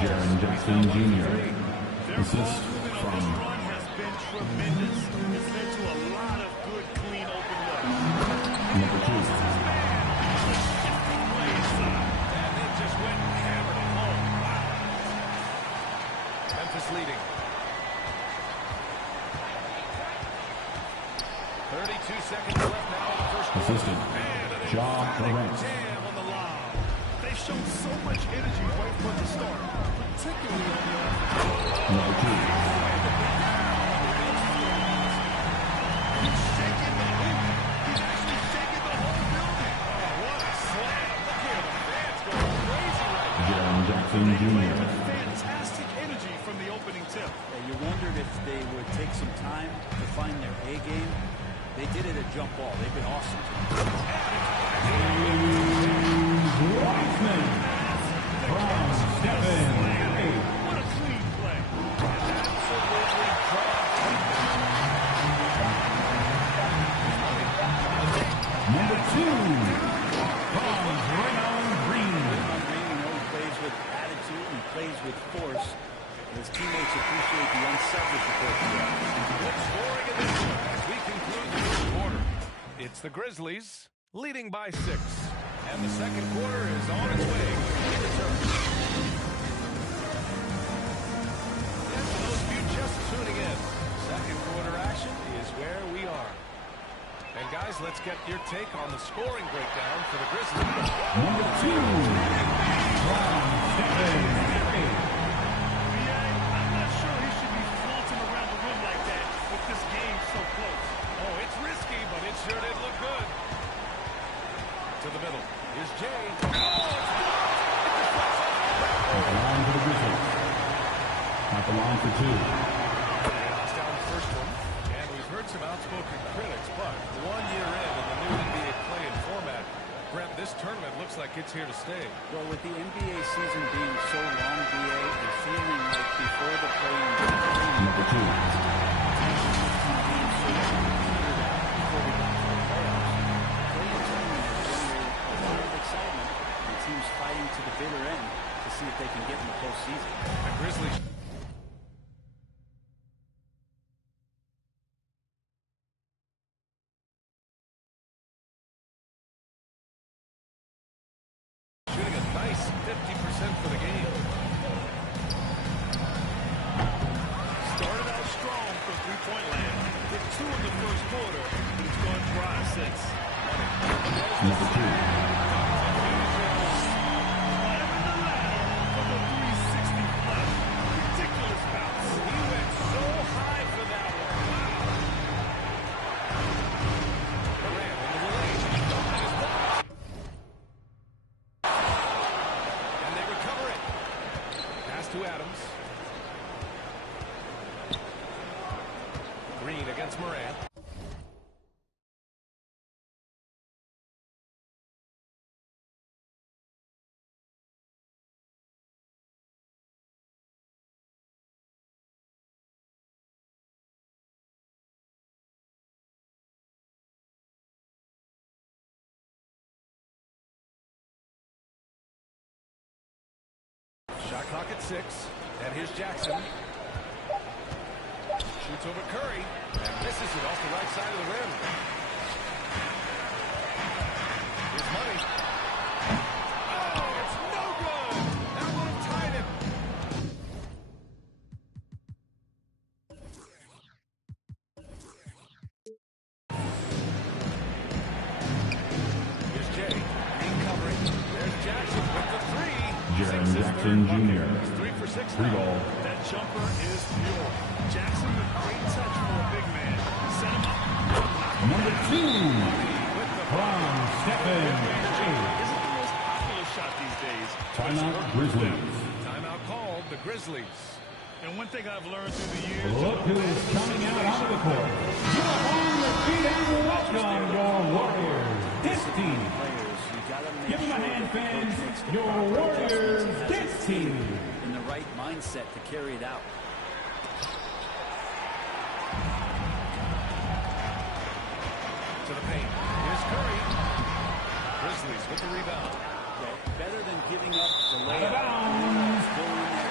Jackson Jr. Assist from run has been tremendous. It's led to a lot of good, clean, open looks. number 2. And it just went and hammered it home. Wow. Memphis leading. 32 seconds left now in the first quarter. Assistant, Ja Morant. Jam on the lob. They showed so much energy right from the start, particularly on the offense. Number 2. He's shaking the hoop. He's actually shaking the whole building. Oh, what a slam. Look here, the fans going crazy right now. Jackson Jr. Fantastic energy from the opening tip. Yeah, you wondered if they would take some time to find their A game. They did it at jump ball. They've been awesome. Weissman from Stephen Curry. What a clean play. Absolutely Number 2 from Draymond Green. Draymond Green, you know, he plays with attitude and plays with force. His teammates appreciate the unselfish approach to that. good scoring in this one as we conclude the first quarter. It's the Grizzlies leading by 6. And the second quarter is on its way. We return. And for those of you just tuning in, second quarter action is where we are. And guys, let's get your take on the scoring breakdown for the Grizzlies. Number 2 from Stephen Curry. I'm not sure he should be flaunting around the rim like that with this game so close. Oh, it's risky, but it sure did look good. To the middle. Here's Jay. Oh, At the line for the Grizzlies. At the line for 2. Knocks down the first one. And we've heard some outspoken critics, but 1 year in the new NBA play-in format, Brent, this tournament looks like it's here to stay. Well, with the NBA season being so long, BA, and feeling like before the play-in game, Number 2. teams fighting to the bitter end to see if they can get in the postseason. The Grizzlies. Shooting a nice 50% for the game. Started out strong from three-point land. Hit 2 in the first quarter, but it's gone dry since. Number 2. To Adams. Green against Morant. Shot clock at 6. And here's Jackson. Shoots over Curry. And misses it off the right side of the rim. Here's Money. Oh, it's no good. That would have tied it. Here's Jay. Green covering. There's Jackson with the 3. Jackson Jr. 3 for 6 Free now. ball. That jumper is pure. Jackson with great touch for a big man. Set him up. Number 2 from Stephen Curry. Isn't the most popular shot these days. Timeout Grizzlies. Timeout called. The Grizzlies. And one thing I've learned through the years. Look who's coming out onto the court. Get up on your feet and welcome your Warriors. This team. Give them a hand, fans. Your Warriors. This team. In the right mindset to carry it out. To the paint. Here's Curry. Grizzlies with the rebound. Okay. Better than giving up the Out of layup. bounds. Go in there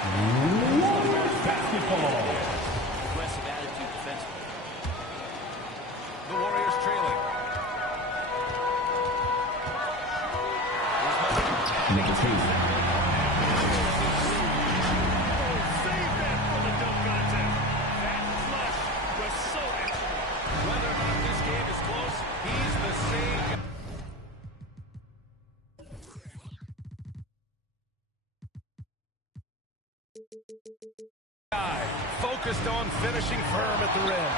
Focused on finishing firm at the rim.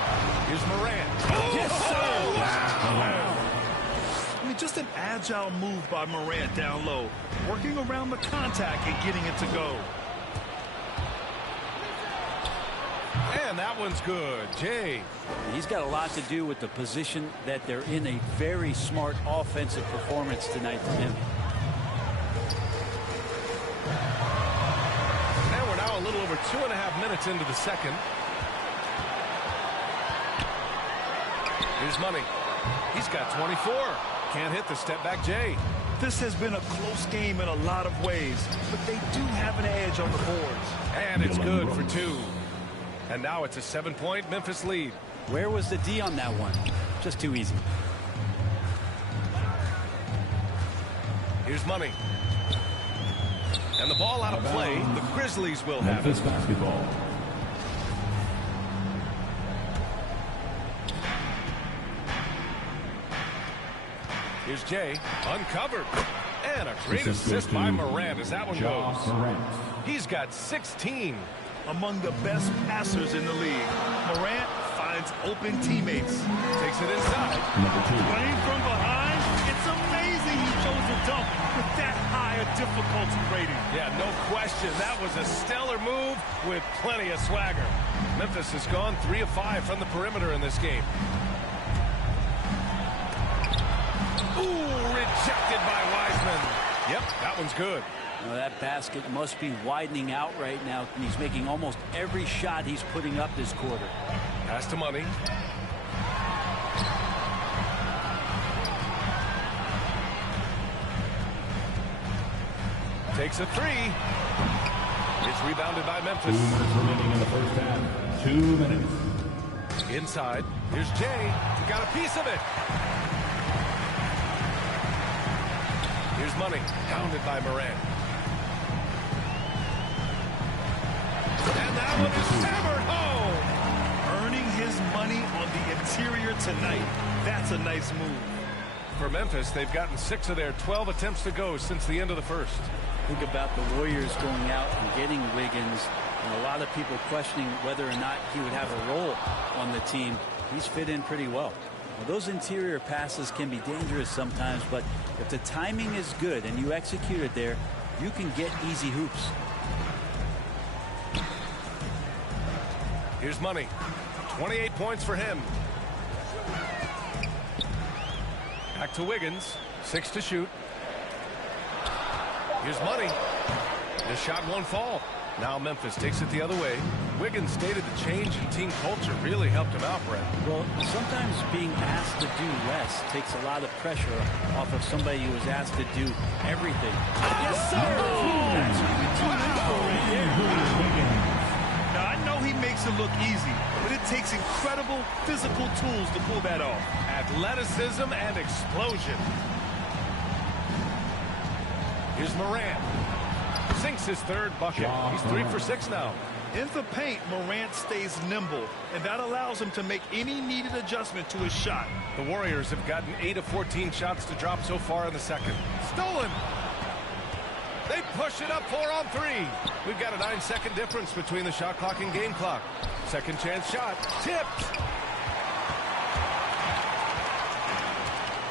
Here's Morant. Oh, yes, sir! Wow. I mean, just an agile move by Morant down low, working around the contact and getting it to go. And that one's good. Jay. He's got a lot to do with the position that they're in. A very smart offensive performance tonight from him. And we're now a little over 2.5 minutes into the second. Here's Money. He's got 24. Can't hit the step back Jay. This has been a close game in a lot of ways, but they do have an edge on the boards. And it's good for 2. And now it's a 7-point Memphis lead. Where was the D on that one? Just too easy. Here's Money. And the ball out of play. The Grizzlies will have Memphis it. basketball. Here's Jay. Uncovered. And a great assist by Morant as that one goes. He's got 16. Among the best passers in the league, Morant finds open teammates. Takes it inside. Playing from behind, it's amazing he chose to dunk with that high a difficulty rating. Yeah, no question. That was a stellar move with plenty of swagger. Memphis has gone 3 of 5 from the perimeter in this game. Ooh, rejected by Wiseman. Yep, that one's good. Well, that basket must be widening out right now, and he's making almost every shot he's putting up this quarter. Pass to Money. Takes a 3. It's rebounded by Memphis. 2 minutes remaining in the first half. 2 minutes. Inside. Here's Jay. He got a piece of it. Here's Money. Pounded by Morant. And that one is hammered home. Earning his money on the interior tonight. That's a nice move. For Memphis, they've gotten 6 of their 12 attempts to go since the end of the first. Think about the Warriors going out and getting Wiggins, and a lot of people questioning whether or not he would have a role on the team. He's fit in pretty well. Well, those interior passes can be dangerous sometimes, but if the timing is good and you execute it there, you can get easy hoops. Here's Money. 28 points for him. Back to Wiggins. 6 to shoot. Here's Money. His shot won't fall. Now Memphis takes it the other way. Wiggins stated the change in team culture really helped him out, Brett. Well, sometimes being asked to do less takes a lot of pressure off of somebody who was asked to do everything. Yes, sir! That's what we tune in for right there. Now, I know he makes it look easy, but it takes incredible physical tools to pull that off. Athleticism and explosion. Here's Morant. Sinks his 3rd bucket. He's 3 for 6 now. In the paint, Morant stays nimble, and that allows him to make any needed adjustment to his shot. The Warriors have gotten 8 of 14 shots to drop so far in the second. Stolen. They push it up 4 on 3. We've got a 9-second difference between the shot clock and game clock. Second chance shot. Tipped.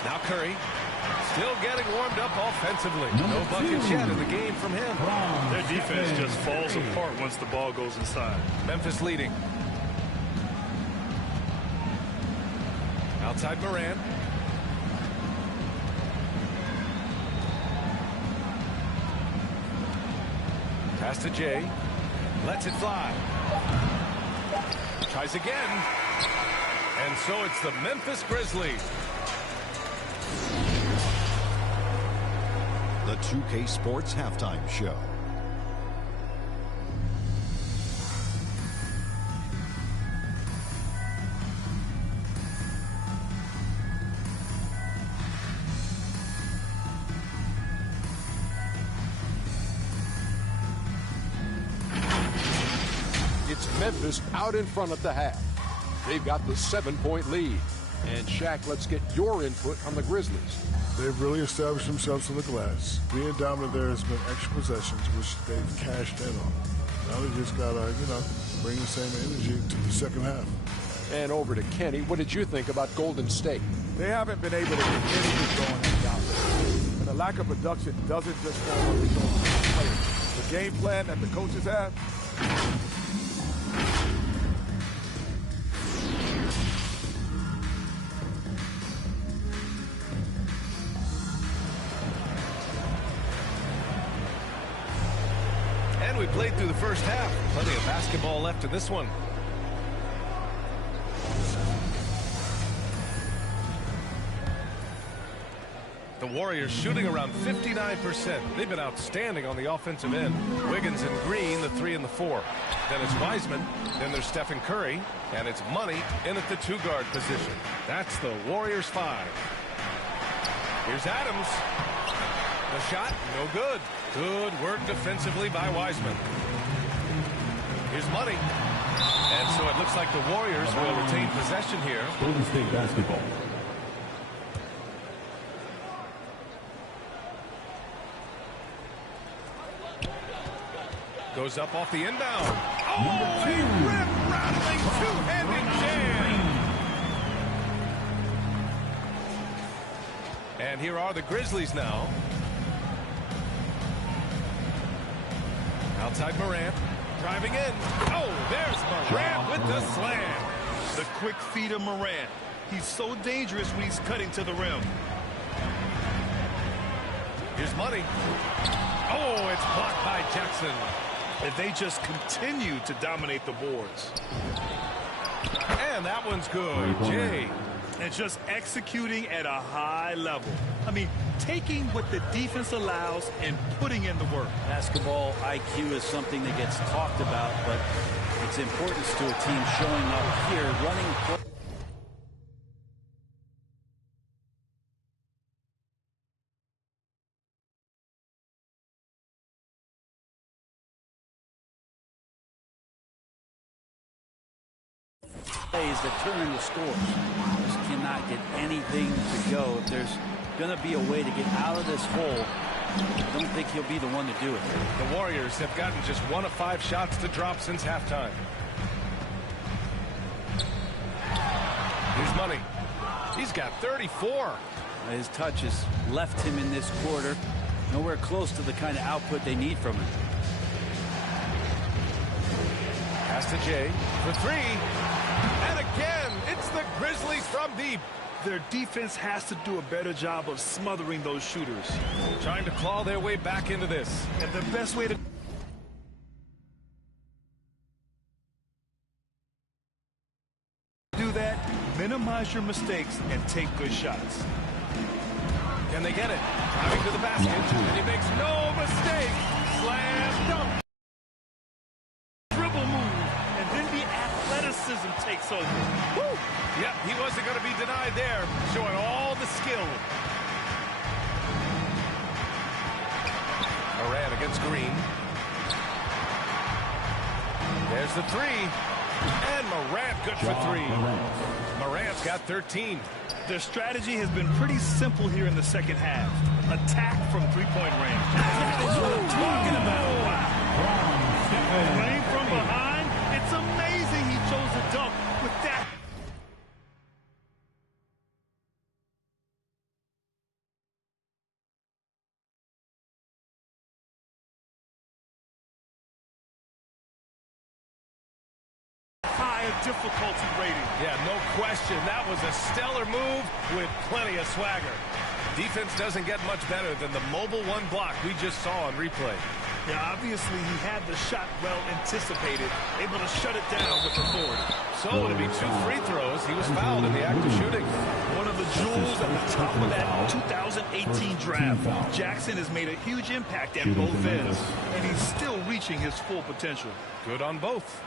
Now Curry. Still getting warmed up offensively. No buckets yet in the game from him. Their defense just falls apart once the ball goes inside. Memphis leading. Outside Morant. Pass to Jay. Lets it fly. Tries again. And so it's the Memphis Grizzlies. The 2K Sports Halftime Show. It's Memphis out in front at the half. They've got the 7-point lead. And Shaq, let's get your input on the Grizzlies. They've really established themselves on the glass. Being dominant there has been extra possessions, which they've cashed in on. Now we just got to, bring the same energy to the second half. And over to Kenny. What did you think about Golden State? They haven't been able to get anything going in the offense. And the lack of production doesn't just fall on the shoulders of the players. The game plan that the coaches have. And we played through the first half. Plenty of basketball left in this one. The Warriors shooting around 59%. They've been outstanding on the offensive end. Wiggins and Green, the 3 and the 4. Then it's Wiseman. Then there's Stephen Curry. And it's Money in at the 2-guard position. That's the Warriors 5. Here's Adams. The shot, no good. Good work defensively by Wiseman. Here's Money. And so it looks like the Warriors will retain possession here. Golden State basketball. Goes up off the inbound. Oh, a rip-rattling two-handed jam. And here are the Grizzlies now. Outside Morant, driving in. Oh, there's Morant with the slam. The quick feed of Morant. He's so dangerous when he's cutting to the rim. Here's Money. Oh, it's blocked by Jackson. And they just continue to dominate the boards. And that one's good. Jay. And just executing at a high level. I mean, taking what the defense allows and putting in the work. Basketball IQ is something that gets talked about, but its importance to a team showing up here, running. Plays that turn into scores. Just cannot get anything to go. If there's going to be a way to get out of this hole, I don't think he'll be the one to do it. The Warriors have gotten just 1 of 5 shots to drop since halftime. Here's Money. He's got 34. His touch has left him in this quarter. Nowhere close to the kind of output they need from him. Pass to Jay for 3. And again, it's the Grizzlies from deep. Their defense has to do a better job of smothering those shooters. Trying to claw their way back into this. And the best way to do that, minimize your mistakes and take good shots. Can they get it? Driving to the basket, and he makes no mistake. Slam dunk. Takes over. Woo! Yep, he wasn't going to be denied there, showing all the skill. Morant against Green. There's the 3. And Morant good for 3. Morant's got 13. Their strategy has been pretty simple here in the second half. Attack from three-point range. That is what I'm talking about. Wow. Playing from behind. It's amazing he chose to dunk with that. Higher difficulty rating. Yeah, no question. That was a stellar move with plenty of swagger. Defense doesn't get much better than the mobile 1 block we just saw on replay. Yeah, obviously he had the shot well anticipated, able to shut it down with authority. So it'll be 2 free throws. He was fouled in the act of shooting. One of the jewels at the top of that 2018 draft. Jackson has made a huge impact at both ends, and he's still reaching his full potential. Good on both.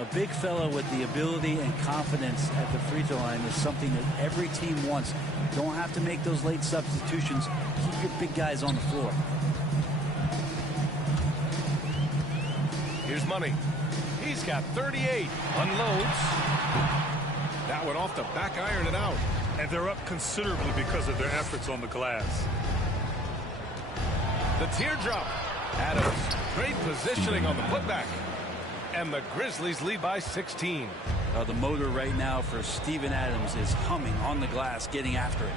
A big fella with the ability and confidence at the free throw line is something that every team wants. Don't have to make those late substitutions. Keep your big guys on the floor. Here's Money. He's got 38. Unloads. That one off the back iron and out. And they're up considerably because of their efforts on the glass. The teardrop. Adams. Great positioning on the putback. and the Grizzlies lead by 16. The motor right now for Steven Adams is humming on the glass, getting after it.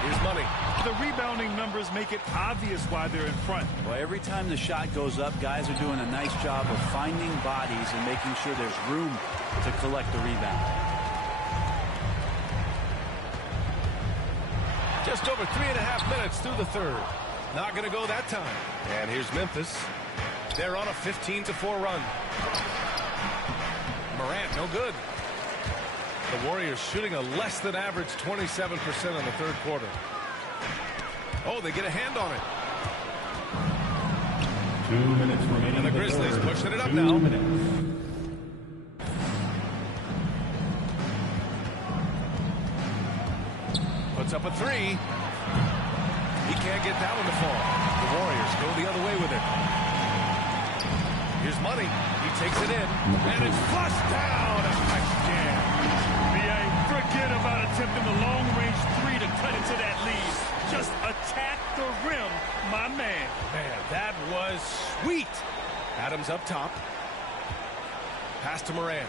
Here's Money. The rebounding numbers make it obvious why they're in front. Well, every time the shot goes up, guys are doing a nice job of finding bodies and making sure there's room to collect the rebound. Just over 3.5 minutes through the third. Not going to go that time. And here's Memphis. They're on a 15-4 run. Morant, no good. The Warriors shooting a less than average 27% in the third quarter. Oh, they get a hand on it. 2 minutes remaining. And the Grizzlies pushing it up now. 2 minutes. Puts up a three. He can't get that one to fall. The Warriors go the other way with it. Here's Money. He takes it in. And it's flushed down. A nice jam. Forget about attempting the long-range three to cut into that lead. Just attack the rim, my man. Man, that was sweet. Adams up top. Pass to Morant.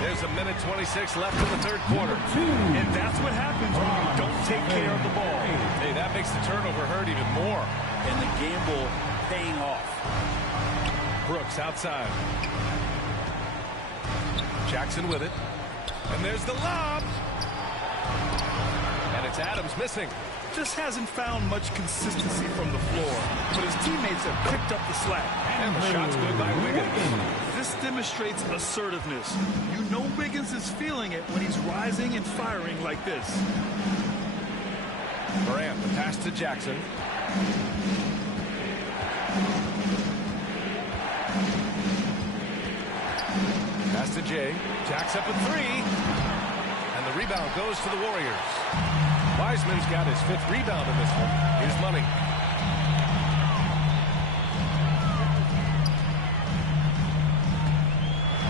There's a minute 26 left in the third quarter. And that's what happens when you don't take care of the ball. Hey, that makes the turnover hurt even more. And the gamble paying off. Brooks outside. Jackson with it. And there's the lob. And it's Adams missing. Just hasn't found much consistency from the floor, but his teammates have picked up the slack. And the shot's good by Wiggins. This demonstrates assertiveness. You know Wiggins is feeling it when he's rising and firing like this. Morant, the pass to Jackson. Pass to Jay. Jacks up a three. And the rebound goes to the Warriors. Wiseman's got his 5th rebound in this one. Here's Money.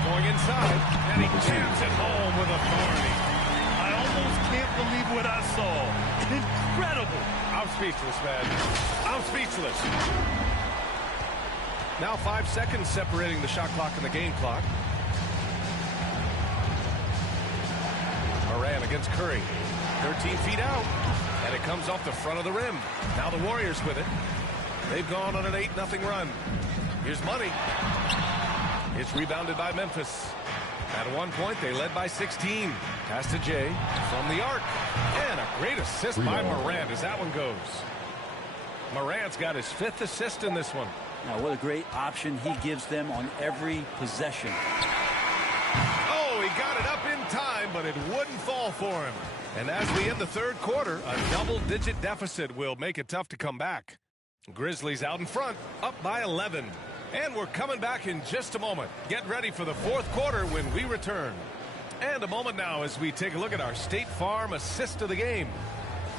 Going inside. And he jams it home with authority. I almost can't believe what I saw. Incredible. I'm speechless, man. I'm speechless. Now 5 seconds separating the shot clock and the game clock. Morant against Curry. 13 feet out. And it comes off the front of the rim. Now the Warriors with it. They've gone on an 8-0 run. Here's Money. It's rebounded by Memphis. At one point, they led by 16. Pass to Jay from the arc. And a great assist by Morant as that one goes. Morant's got his 5th assist in this one. Now, what a great option he gives them on every possession. Oh, he got it up in time, but it wouldn't fall for him. And as we end the third quarter, a double-digit deficit will make it tough to come back. Grizzlies out in front, up by 11. And we're coming back in just a moment. Get ready for the fourth quarter when we return. And a moment now as we take a look at our State Farm assist of the game.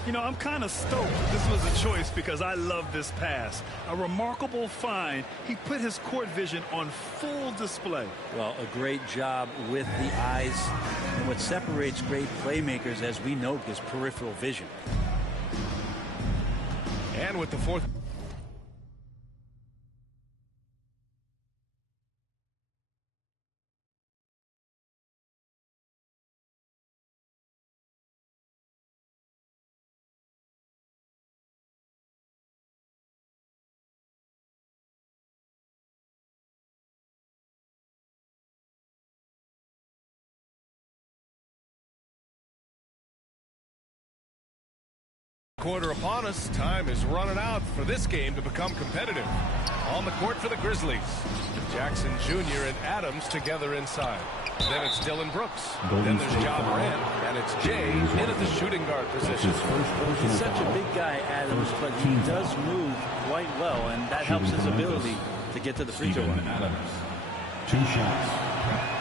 You know, I'm kind of stoked this was a choice because I love this pass. A remarkable find. He put his court vision on full display. Well, a great job with the eyes. And what separates great playmakers, as we know, is peripheral vision. And with the fourth. Quarter upon us. Time is running out for this game to become competitive. On the court for the Grizzlies. Jackson Jr. and Adams together inside. Then it's Dylan Brooks. Then there's Ja Morant. And it's Jay in at the shooting guard position. He's such a big guy, Adams, but he does move quite well, and that helps his ability to get to the free throw line. Adams. 2 shots.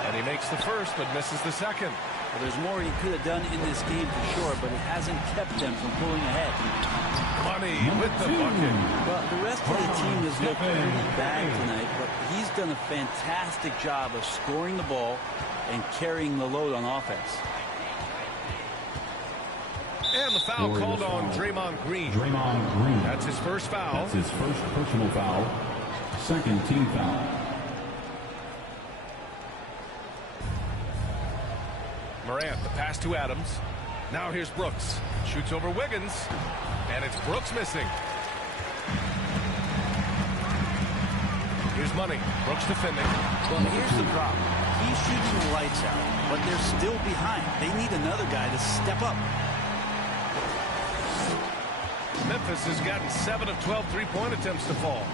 And he makes the first, but misses the second. Well, there's more he could have done in this game for sure, but it hasn't kept them from pulling ahead. Money with the bucket. Well, the rest of the team has looked pretty bad tonight, but he's done a fantastic job of scoring the ball and carrying the load on offense. And the foul called on Draymond Green. Draymond Green. That's his first foul. That's his first personal foul. Second team foul. Morant, the pass to Adams. Now here's Brooks. Shoots over Wiggins. And it's Brooks missing. Here's Money. Brooks defending. Well, here's the problem. He's shooting the lights out, but they're still behind. They need another guy to step up. Memphis has gotten 7 of 12 three-point attempts to fall.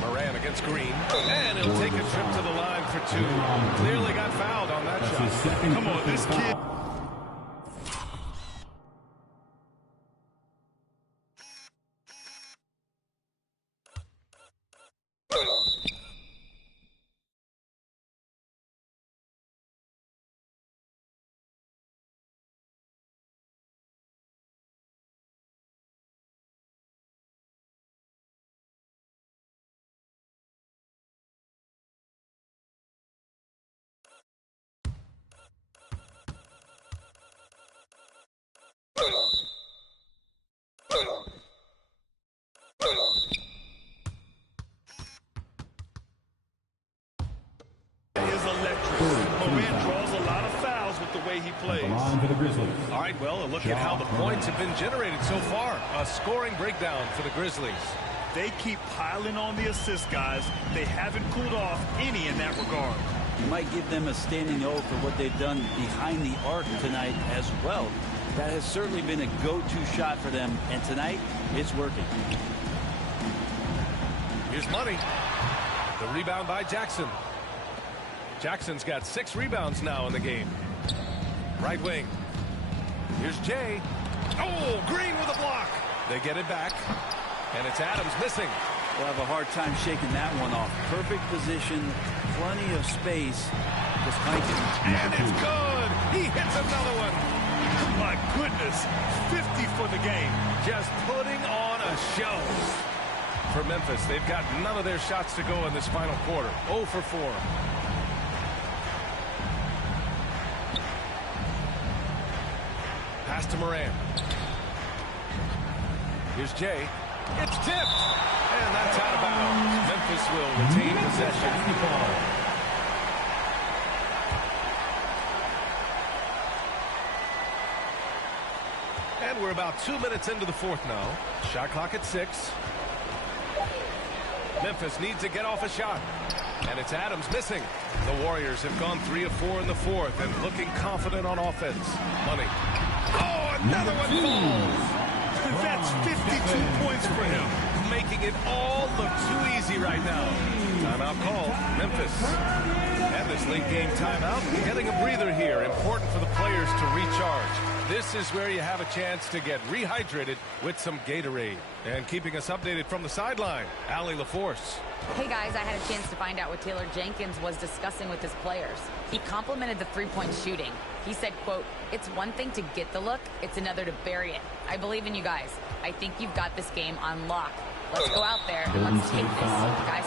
Morant against Green. And he'll take a trip to the line for 2. Clearly got fouled on that shot. Come on, this kid. Is electric. Morant draws a lot of fouls with the way he plays. Line for the Grizzlies. All right, well, a look at how the points have been generated so far. A scoring breakdown for the Grizzlies. They keep piling on the assists, guys. They haven't cooled off any in that regard. You might give them a standing O for what they've done behind the arc tonight as well. That has certainly been a go-to shot for them, and tonight it's working. Here's Money. The rebound by Jackson. Jackson's got 6 rebounds now in the game. Right wing. Here's Jay. Oh, Green with a block. They get it back. And it's Adams missing. We'll have a hard time shaking that one off. Perfect position, plenty of space. Just hiking. And it's good. He hits another one. My goodness, 50 for the game. Just putting on a show. For Memphis, they've got none of their shots to go in this final quarter. 0 for 4. Pass to Morant. Here's Jay. It's tipped. And that's out of bounds. Memphis will retain possession. And we're about 2 minutes into the fourth now. Shot clock at 6. Memphis needs to get off a shot. And it's Adams missing. The Warriors have gone 3 of 4 in the fourth and looking confident on offense. Money. Oh, another one falls. That's 52 points for him. Making it all look too easy right now. Timeout call. Memphis. And this late game timeout, getting a breather here. Important for the players to recharge. This is where you have a chance to get rehydrated with some Gatorade. And keeping us updated from the sideline, Allie LaForce. Hey guys, I had a chance to find out what Taylor Jenkins was discussing with his players. He complimented the three-point shooting. He said, quote, "It's one thing to get the look, it's another to bury it. I believe in you guys. I think you've got this game on lock. Let's go out there and let's take this, guys."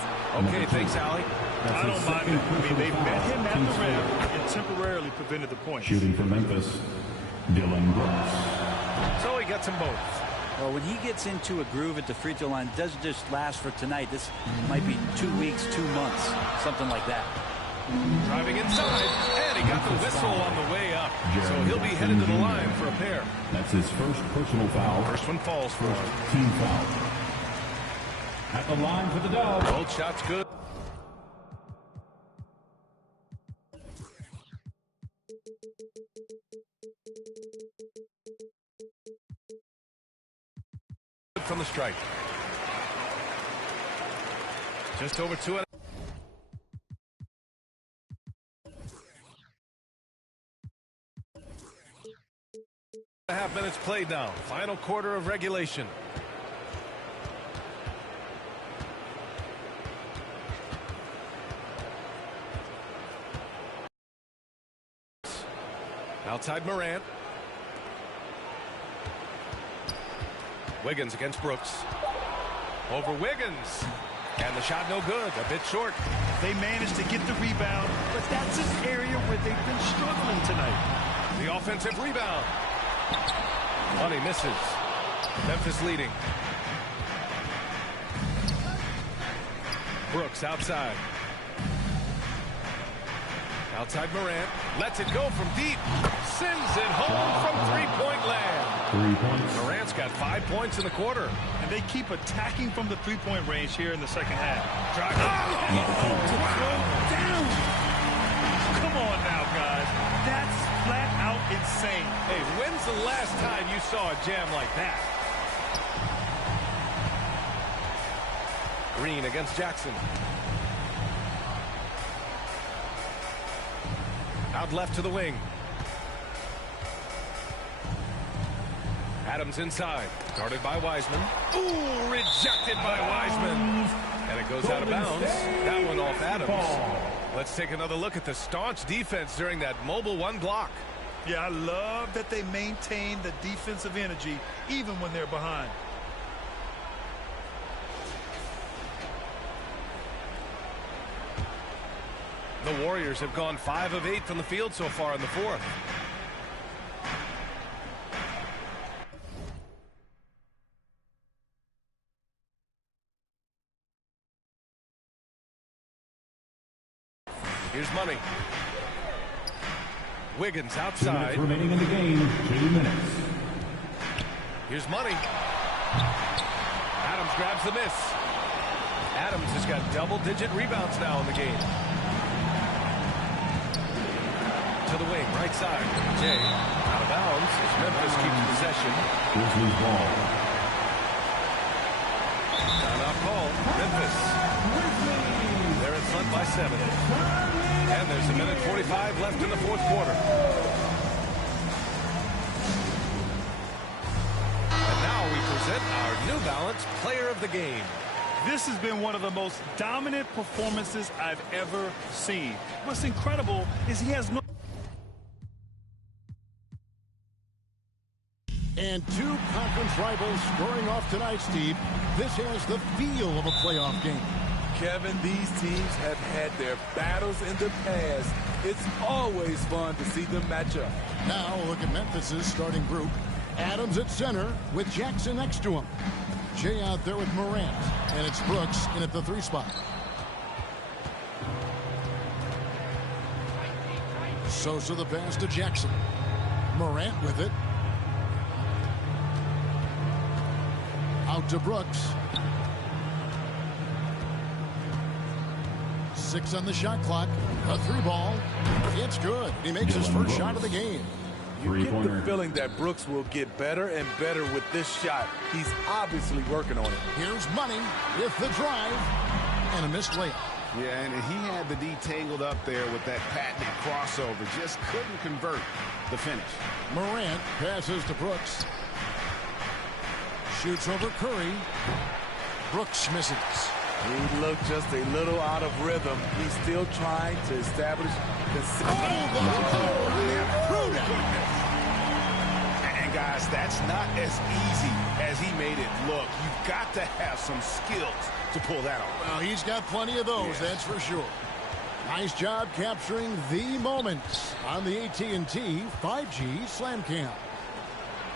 Okay, thanks, Allie. I don't mind it. I mean, they met him at the rim and temporarily prevented the point. Shooting for Memphis, Dylan Brooks. So he gets them both. Well, when he gets into a groove at the free throw line, it doesn't just last for tonight. This might be 2 weeks, 2 months, something like that. Driving inside, and he got the whistle on the way up. So he'll be headed to the line for a pair. That's his first personal foul. First one falls for him. Team foul. At the line for the Dubs. Both shots good. From the strike. Just over 2.5 minutes played now. Final quarter of regulation. Outside Morant. Wiggins against Brooks. Over Wiggins. And the shot no good. A bit short. They managed to get the rebound, but that's an area where they've been struggling tonight. The offensive rebound. Money misses. Memphis leading. Brooks outside. Outside Morant. Lets it go from deep. Sends it home from three-point land. 3 points. Morant's got 5 points in the quarter. And they keep attacking from the three-point range here in the second half. Down. Come on now, guys. That's flat out insane. Hey, when's the last time you saw a jam like that? Green against Jackson. Out left to the wing. Adams inside. Guarded by Wiseman. Ooh, rejected by Wiseman. And it goes out of bounds. That one off Adams. Let's take another look at the staunch defense during that mobile one block. Yeah, I love that they maintain the defensive energy even when they're behind. The Warriors have gone 5 of 8 from the field so far in the fourth. Here's Money. Wiggins 2 outside. minutes remaining in the game. 2 minutes. Here's Money. Adams grabs the miss. Adams has got double-digit rebounds now in the game. To the wing, right side. Jay out of bounds as Memphis keeps possession. Grizzlies ball. Timeout call. Memphis. They're in front by 7. And there's a minute 45 left in the fourth quarter. And now we present our New Balance Player of the Game. This has been one of the most dominant performances I've ever seen. What's incredible is he has no... And 2 conference rivals scoring off tonight, Steve. This has the feel of a playoff game. Kevin, these teams have had their battles in the past. It's always fun to see them match up. Now look at Memphis's starting group. Adams at center with Jackson next to him. Jay out there with Morant. And it's Brooks in at the 3 spot. Sosa the pass to Jackson. Morant with it. Out to Brooks. 6 on the shot clock. A 3 ball. It's good. He makes his first shot of the game. You get the feeling that Brooks will get better and better with this shot. He's obviously working on it. Here's Money with the drive and a missed layup. Yeah, and he had the D tangled up there with that patented crossover. Just couldn't convert the finish. Morant passes to Brooks. Shoots over Curry. Brooks misses. He looked just a little out of rhythm. He's still trying to establish the... And guys, that's not as easy as he made it look. You've got to have some skills to pull that off. Well, he's got plenty of those, that's for sure. Nice job capturing the moments on the AT&T 5G Slam Cam.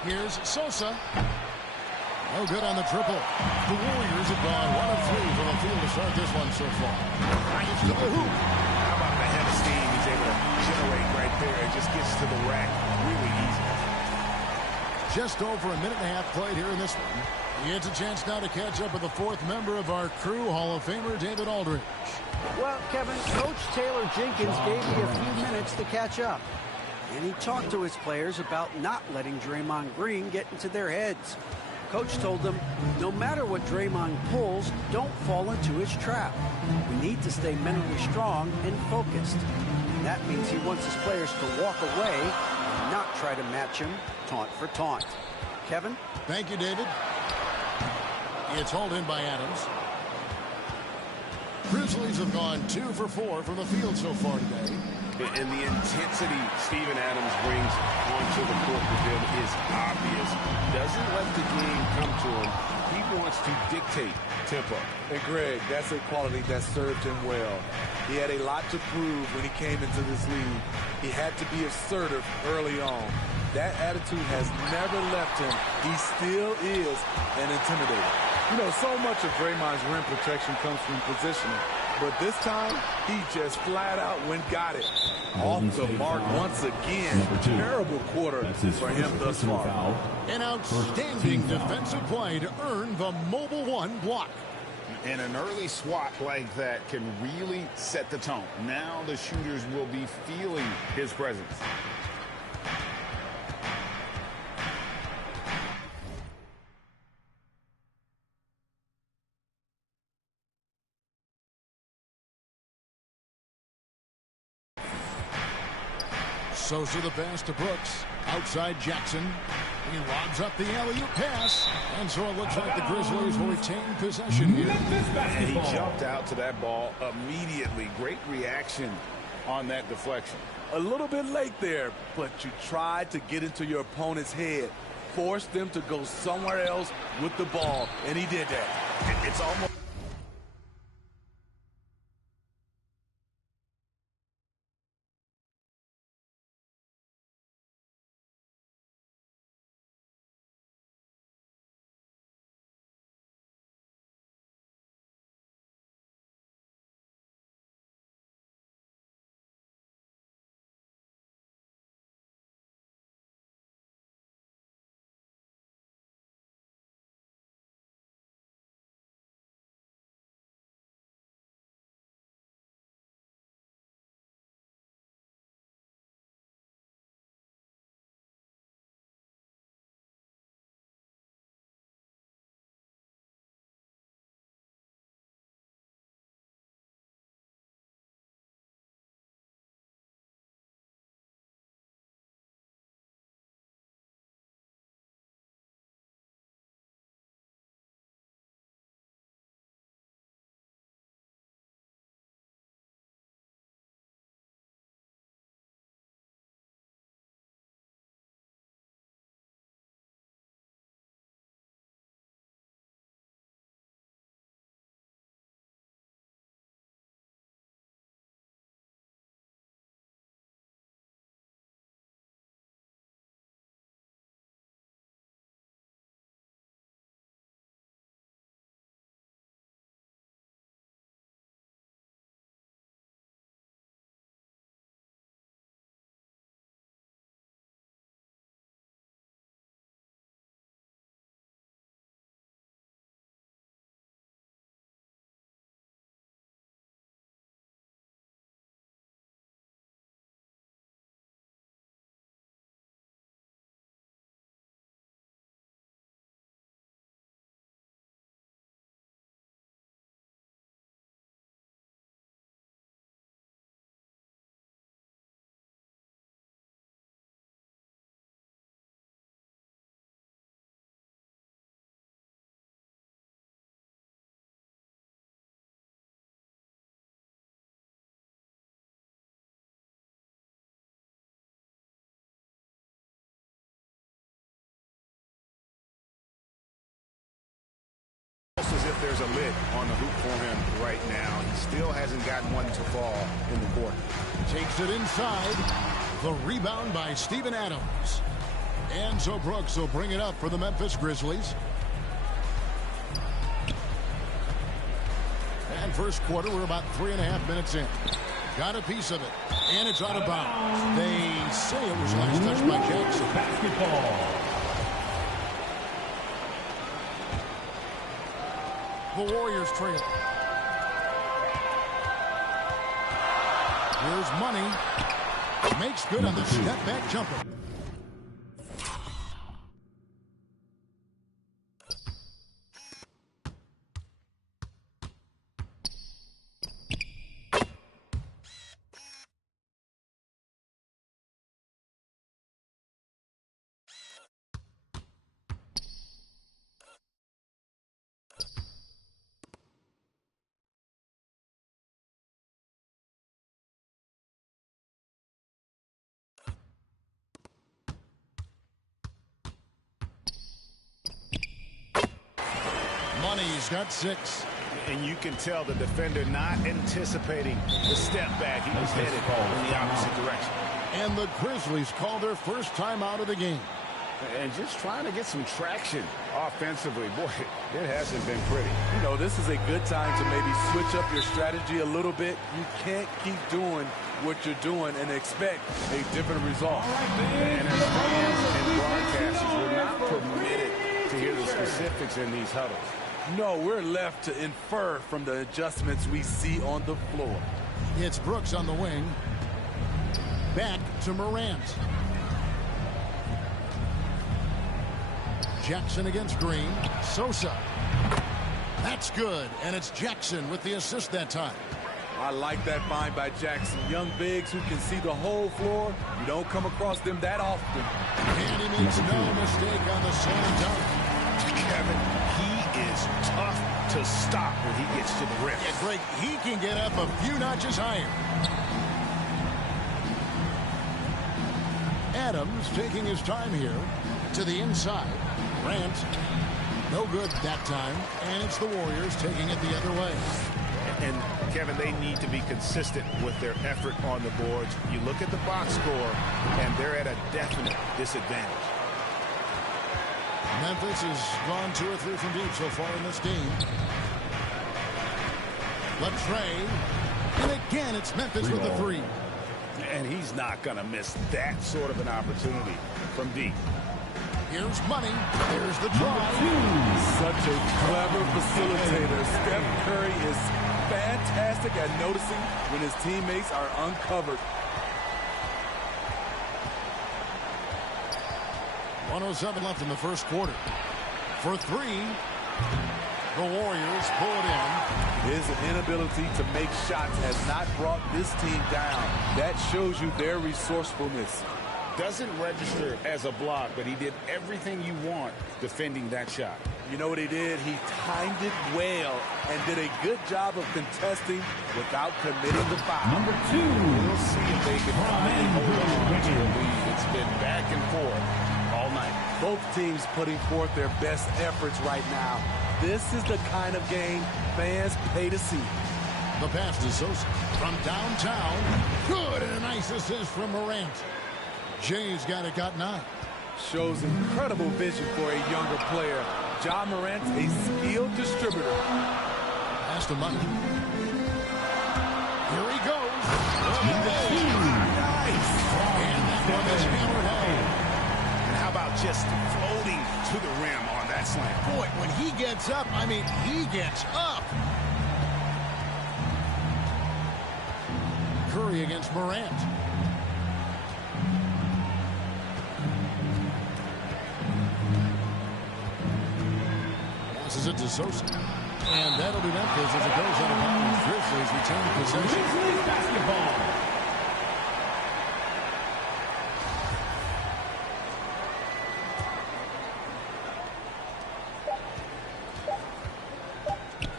Here's Sosa. No good on the triple. The Warriors have gone 1 of 3 from the field to start this one so far. Right to the hoop. How about the head of steam he's able to generate right there? It just gets to the rack really easy. Just over a minute and a half played here in this one. He gets a chance now to catch up with the 4th member of our crew, Hall of Famer David Aldridge. Well, Kevin, Coach Taylor Jenkins gave me a few minutes to catch up. And he talked to his players about not letting Draymond Green get into their heads. Coach told them, no matter what Draymond pulls, don't fall into his trap. We need to stay mentally strong and focused. And that means he wants his players to walk away and not try to match him taunt for taunt. Kevin? Thank you, David. It's hauled in by Adams. Grizzlies have gone 2 for 4 from the field so far today. And the intensity Steven Adams brings onto the court with him is obvious. Doesn't let the game come to him. He wants to dictate tempo. And Greg, that's a quality that served him well. He had a lot to prove when he came into this league. He had to be assertive early on. That attitude has never left him. He still is an intimidator. You know, so much of Draymond's rim protection comes from positioning. But this time, he just flat out went got it. Off the mark once again. Terrible quarter for him thus far. An outstanding defensive play to earn the Mobile One block. And an early swat like that can really set the tone. Now the shooters will be feeling his presence. Sosa the pass to Brooks. Outside Jackson. He lobs up the alley-oop pass. And so it looks like the Grizzlies will retain possession here. And he jumped out to that ball immediately. Great reaction on that deflection. A little bit late there, but you tried to get into your opponent's head. Force them to go somewhere else with the ball, and he did that. It's almost... as if there's a lid on the hoop for him right now. He still hasn't gotten one to fall in the court. Takes it inside. The rebound by Steven Adams. And so Brooks will bring it up for the Memphis Grizzlies. And first quarter, we're about 3.5 minutes in. Got a piece of it. And it's out of bounds. They say it was last touched by Jackson. Basketball. The Warriors trail. Here's Money. Makes good on the step back jumper. Money's got 6. And you can tell the defender not anticipating the step back. He was headed in the opposite direction. And the Grizzlies call their first time out of the game. And just trying to get some traction offensively. Boy, it hasn't been pretty. You know, this is a good time to maybe switch up your strategy a little bit. You can't keep doing what you're doing and expect a different result. And as fans and broadcasters, we're not permitted to hear the specifics in these huddles. No, we're left to infer from the adjustments we see on the floor. It's Brooks on the wing. Back to Morant. Jackson against Green. Sosa. That's good, and it's Jackson with the assist that time. I like that find by Jackson. Young bigs who can see the whole floor. You don't come across them that often. And he makes no mistake on the slam dunk. Kevin, he is tough to stop when he gets to the rim. Yeah, Greg, he can get up a few notches higher. Adams taking his time here to the inside. Grant, no good that time, and it's the Warriors taking it the other way. And, Kevin, they need to be consistent with their effort on the boards. You look at the box score, and they're at a definite disadvantage. Memphis has gone 2 or 3 from deep so far in this game. Latrey, and again it's Memphis with the 3. And he's not going to miss that sort of an opportunity from deep. Here's Money. Here's the try. Such a clever facilitator. Steph Curry is fantastic at noticing when his teammates are uncovered. 1:07 left in the first quarter. For 3, the Warriors pull it in. His inability to make shots has not brought this team down. That shows you their resourcefulness. Doesn't register as a block, but he did everything you want defending that shot. You know what he did? He timed it well and did a good job of contesting without committing the foul. Number 2. We'll see if they can finally hold on to a lead. It's been back and forth all night. Both teams putting forth their best efforts right now. This is the kind of game fans pay to see. The pass to Sosa from downtown. Good, and a nice assist from Morant. Jay's got 9. Shows incredible vision for a younger player. Ja Morant's a skilled distributor. Pass to Money. Here he goes. Nice. And that one is hammered home. And how about just floating to the rim on that slam? Boy, when he gets up, I mean, he gets up. Curry against Morant. Passes it to Sosa. And that'll be Memphis as it goes out of bounds. Grizzlies retain possession. Grizzlies basketball.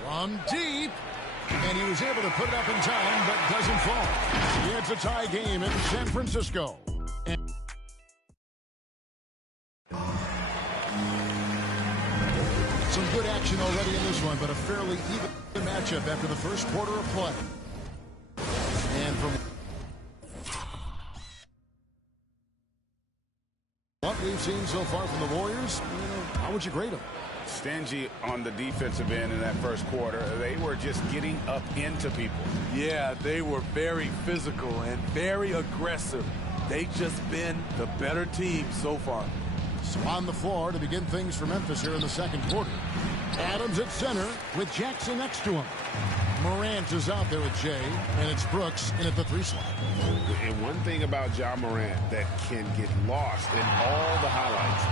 From deep. And he was able to put it up in time, but doesn't fall. It's a tie game in San Francisco. Some good action already in this one, but a fairly even matchup after the first quarter of play. And from what we've seen so far from the Warriors, how would you grade them? Stingy on the defensive end in that first quarter. They were just getting up into people. Yeah, they were very physical and very aggressive. They've just been the better team so far. So on the floor to begin things for Memphis here in the second quarter. Adams at center with Jackson next to him. Morant is out there with Jay, and it's Brooks in at the 3 slot. And one thing about Ja Morant that can get lost in all the highlights,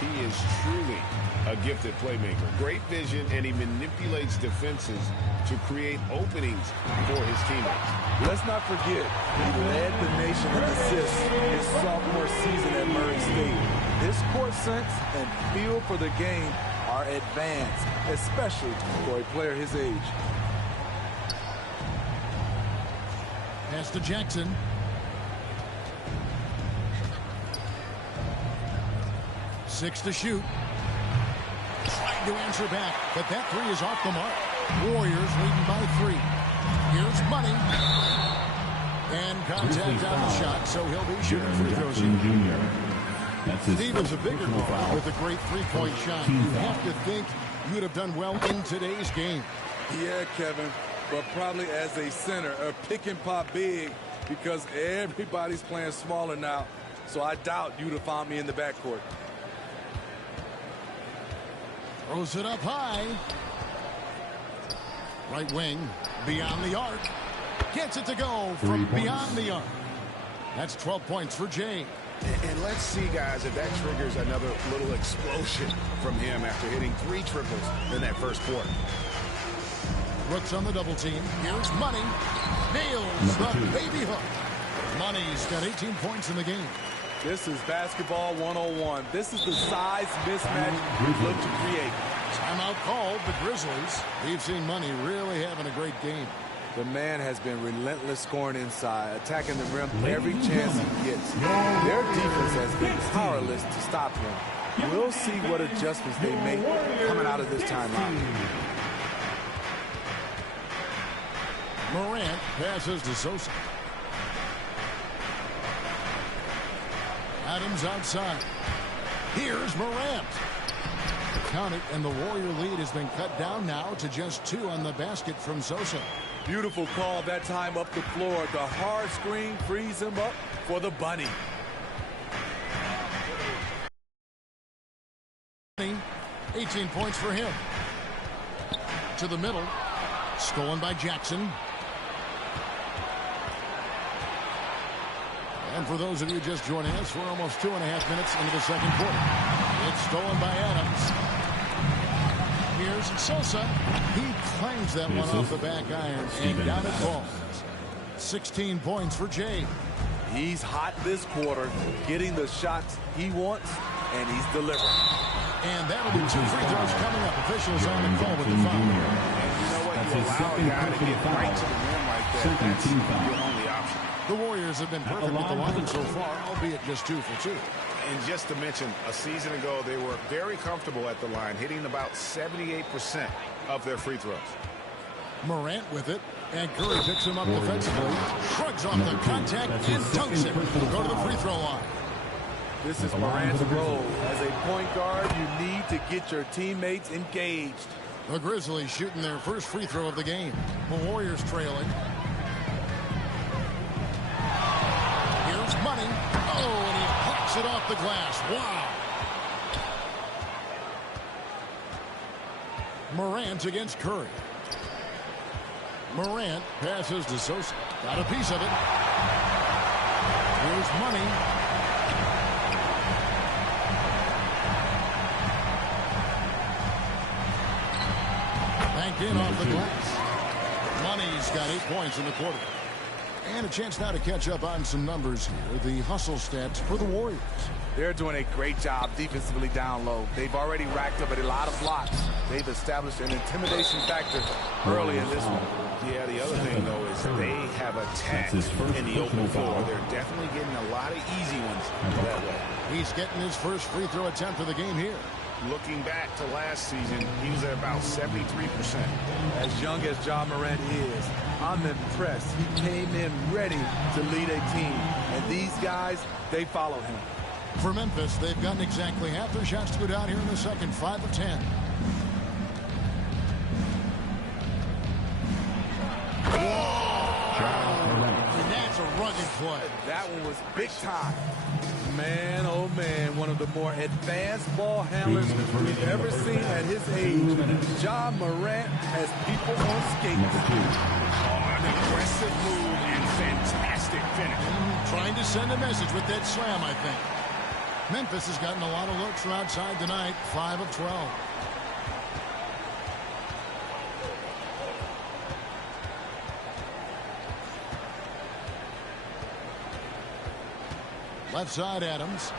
he is truly a gifted playmaker. Great vision, and he manipulates defenses to create openings for his teammates. Let's not forget, he led the nation in assists his sophomore season at Murray State. His court sense and feel for the game are advanced, especially for a player his age. Pass to Jackson. Six to shoot. Trying to answer back, but that three is off the mark. Warriors leading by 3. Here's Money. And contact on the shot, so he'll be shooting free throws here. Stevens a bigger guard with a great three-point shot. You have to think you would have done well in today's game. Yeah, Kevin, but probably as a center, a pick and pop big, because everybody's playing smaller now. So I doubt you'd have found me in the backcourt. Throws it up high. Right wing, beyond the arc. Gets it to go from beyond the arc. That's 12 points for Jay. And let's see, guys, if that triggers another little explosion from him after hitting 3 triples in that first quarter. Brooks on the double team. Here's Money. Nails the baby hook. Money's got 18 points in the game. This is basketball 101. This is the size mismatch we look to create. Timeout called, the Grizzlies. We've seen Money really having a great game. The man has been relentless scoring inside, attacking the rim every chance he gets. Their defense has been powerless to stop him. We'll see what adjustments they make coming out of this timeout. Morant passes to Sosa. Adams outside. Here's Morant. Count it, and the Warrior lead has been cut down now to just 2 on the basket from Sosa. Beautiful call that time up the floor. The hard screen frees him up for the bunny. 18 points for him. To the middle. Stolen by Jackson. And for those of you just joining us, we're almost 2.5 minutes into the second quarter. It's stolen by Adams. Here's Sosa. He claims that one off the back iron and got it ball. 16 points for Jay. He's hot this quarter, getting the shots he wants, and he's delivering. And that'll be 2 free throws coming up. Officials on the call with the foul. And you know what? You allow a guy to get right to the rim like that. That's your only option. The Warriors have been perfect with the line so far, albeit just 2 for 2. And just to mention, a season ago, they were very comfortable at the line, hitting about 78% of their free throws. Morant with it, and Curry picks him up defensively, shrugs off the contact, and dunks it. Go to the free throw line. This is Morant's role. As a point guard, you need to get your teammates engaged. The Grizzlies shooting their first free throw of the game. The Warriors trailing. Here's Money. Oh, and he pops it off the glass. Wow. Morant against Curry. Morant passes to Sosa. Got a piece of it. Here's Money. Banked in off the glass. Money's got 8 points in the quarter. And a chance now to catch up on some numbers here. The hustle stats for the Warriors. They're doing a great job defensively down low. They've already racked up a lot of blocks. They've established an intimidation factor early in this one. Yeah, the other thing, though, is they have attacked in the open floor. They're definitely getting a lot of easy ones that way. He's getting his first free throw attempt of the game here. Looking back to last season, he was at about 73%. As young as Ja Morant is, I'm impressed. He came in ready to lead a team. And these guys, they follow him. For Memphis, they've gotten exactly half their shots to go down here in the second, 5 of 10. And that's a rugged play. That one was big time. Man, oh man, one of the more advanced ball handlers we've ever seen at his age. Ja Morant has people on skates. An aggressive move and fantastic finish. Trying to send a message with that slam, I think. Memphis has gotten a lot of looks from outside tonight, 5 of 12. Left side, Adams.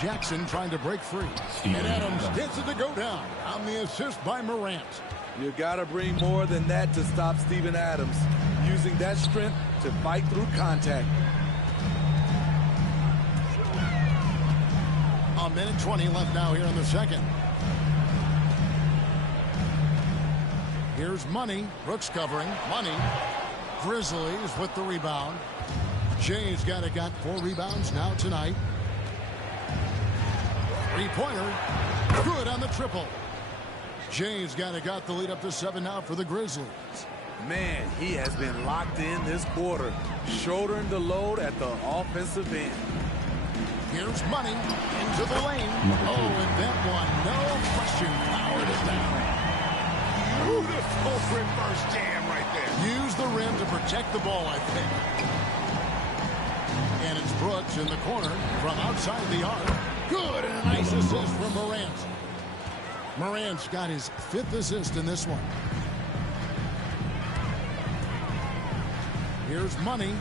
Jackson trying to break free. And Adams gets it to go down on the assist by Morant. You got to bring more than that to stop Steven Adams. Using that strength to fight through contact. A minute 20 left now here in the second. Here's Money. Brooks covering. Money. Grizzlies with the rebound. Jay's got 4 rebounds now tonight. Three-pointer. Good on the triple. Jay's got the lead up to 7 now for the Grizzlies. Man, he has been locked in this quarter, shouldering the load at the offensive end. Here's Money into the lane. Oh, and that one, no question, powered it down. Beautiful reverse jam right there. Use the rim to protect the ball, I think. And it's Brooks in the corner from outside the arc. Good, and a nice assist from Morant. Morant's got his 5th assist in this one. Here's Money.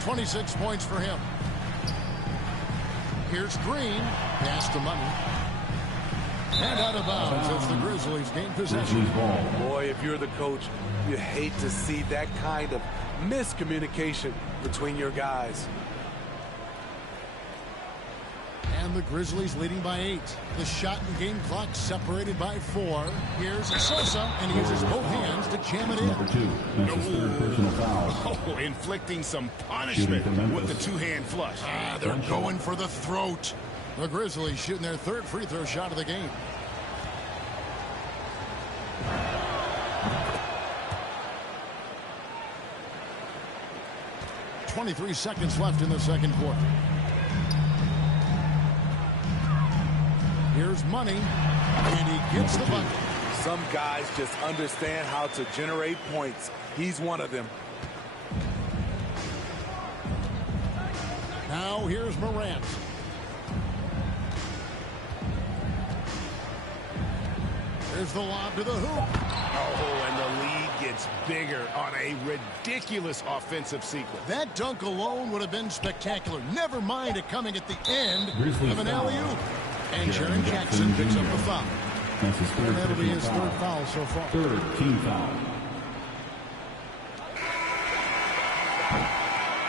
26 points for him. Here's Green. Pass to Money. And out of bounds as the Grizzlies gain possession. Boy, if you're the coach, you hate to see that kind of miscommunication between your guys. And the Grizzlies leading by 8. The shot and game clock separated by 4. Here's Sosa, and he uses both hands to jam it in. Number 2, that's his 3rd personal foul. Oh, inflicting some punishment with the 2-hand flush. They're going for the throat. The Grizzlies shooting their 3rd free throw shot of the game. .23 seconds left in the second quarter. Here's Money, and he gets the bucket. Some guys just understand how to generate points. He's one of them. Now here's Morant. There's the lob to the hoop. Oh, and the lead gets bigger on a ridiculous offensive sequence. That dunk alone would have been spectacular. Never mind it coming at the end of an alley-oop. And Jaren Jackson picks up the foul. That's his 3rd. And that'll be his 3rd foul so far. 3rd team foul.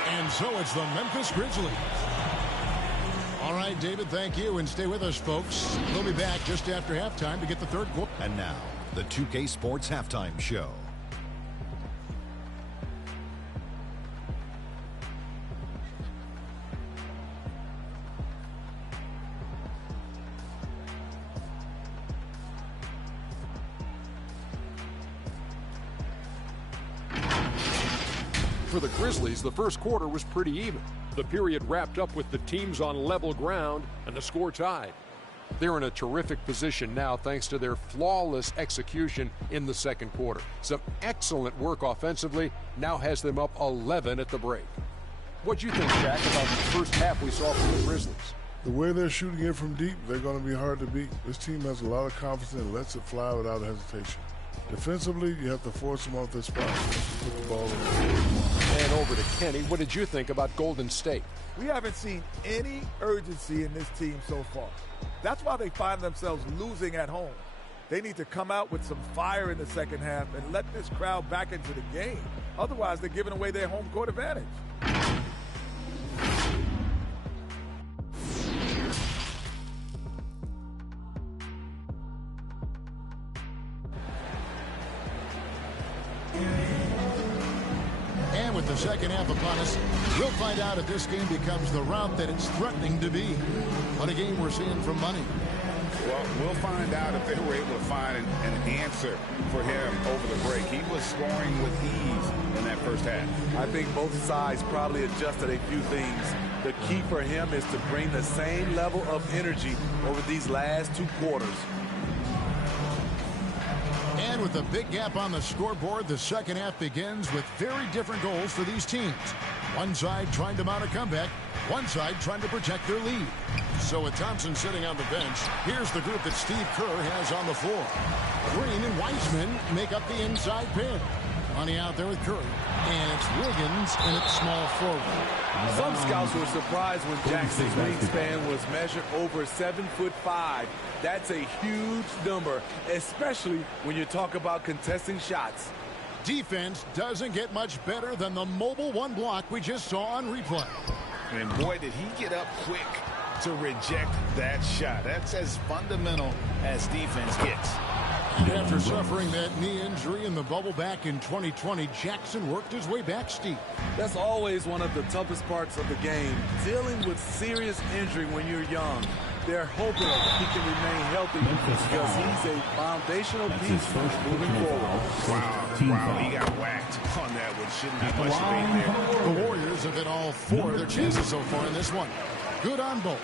And so it's the Memphis Grizzlies. All right, David, thank you. And stay with us, folks. We'll be back just after halftime to get the 3rd quarter. And now, the 2K Sports Halftime Show. For the Grizzlies, the first quarter was pretty even. The period wrapped up with the teams on level ground and the score tied. They're in a terrific position now thanks to their flawless execution in the second quarter. Some excellent work offensively now has them up 11 at the break. What do you think, Shaq, about the first half we saw from the Grizzlies? The way they're shooting it from deep, they're going to be hard to beat. This team has a lot of confidence and lets it fly without hesitation. Defensively, you have to force them off their spot. Put the ball in. And over to Kenny. What did you think about Golden State? We haven't seen any urgency in this team so far. That's why they find themselves losing at home. They need to come out with some fire in the second half and let this crowd back into the game. Otherwise, they're giving away their home court advantage. And with the second half upon us, we'll find out if this game becomes the route that it's threatening to be. What a game we're seeing from Money. Well, we'll find out if they were able to find an answer for him over the break. He was scoring with ease in that first half. I think both sides probably adjusted a few things. The key for him is to bring the same level of energy over these last 2 quarters. And with a big gap on the scoreboard, the second half begins with very different goals for these teams. One side trying to mount a comeback, one side trying to protect their lead. So with Thompson sitting on the bench, here's the group that Steve Kerr has on the floor. Green and Wiseman make up the inside pair. Money out there with Curry. And it's Wiggins and it's small forward. Some scouts were surprised when Jackson's wingspan was measured over 7'5". That's a huge number, especially when you talk about contesting shots. Defense doesn't get much better than the mobile one block we just saw on replay. And boy, did he get up quick to reject that shot. That's as fundamental as defense gets. And after suffering that knee injury in the bubble back in 2020, Jackson worked his way back, Steve. That's always one of the toughest parts of the game, dealing with serious injury when you're young. They're hoping he can remain healthy because he's a foundational piece moving forward. Wow, he got whacked on that one. Shouldn't be much debate there. The Warriors have hit all 4 of their chances so far in this one. Good on both.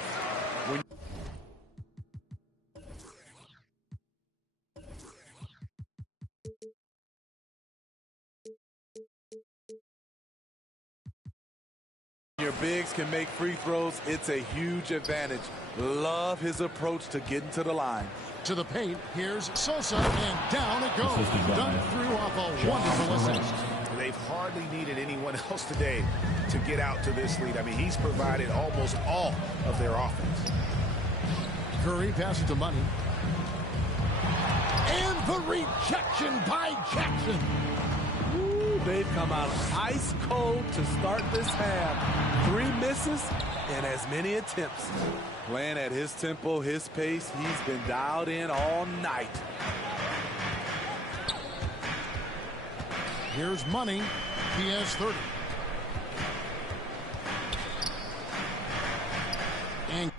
Your bigs can make free throws. It's a huge advantage. Love his approach to getting to the line. To the paint, here's Sosa, and down it goes. Done through off a wonderful assist. They've hardly needed anyone else today to get out to this lead. I mean, he's provided almost all of their offense. Curry passes to Money. And the rejection by Jackson. They've come out ice cold to start this half. 3 misses and as many attempts. Playing at his tempo, his pace. He's been dialed in all night. Here's Money. He has 30. And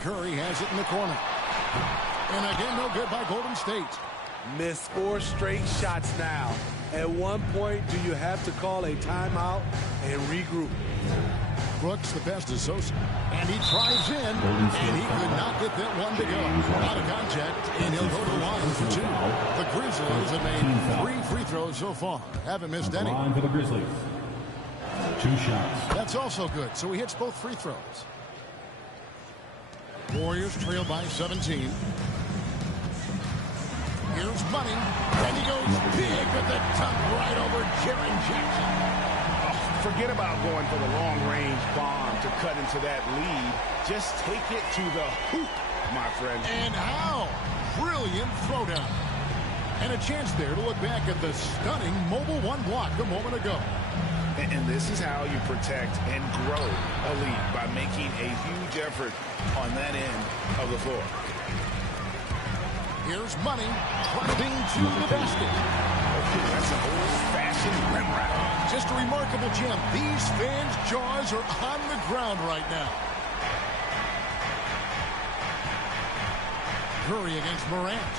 Curry has it in the corner. And again, no good by Golden State. Missed 4 straight shots now. At one point, do you have to call a timeout and regroup? Brooks, the pass to Sosa. And he drives in, and he could not get that one to go. Out of contact, and he'll go to the line for 2. The Grizzlies have made 3 free throws so far. Haven't missed any. Line for the Grizzlies. 2 shots. That's also good, so he hits both free throws. Warriors trail by 17. Here's Money, and he goes big with the dunk right over Jaren Jackson. Oh, forget about going for the long-range bomb to cut into that lead. Just take it to the hoop, my friend. And how brilliant throwdown. And a chance there to look back at the stunning mobile 1 block a moment ago. And this is how you protect and grow a lead, by making a huge effort on that end of the floor. Here's Money, driving to the basket. That's an old-fashioned rim wrap. Just a remarkable gem. These fans' jaws are on the ground right now. Curry against Morant.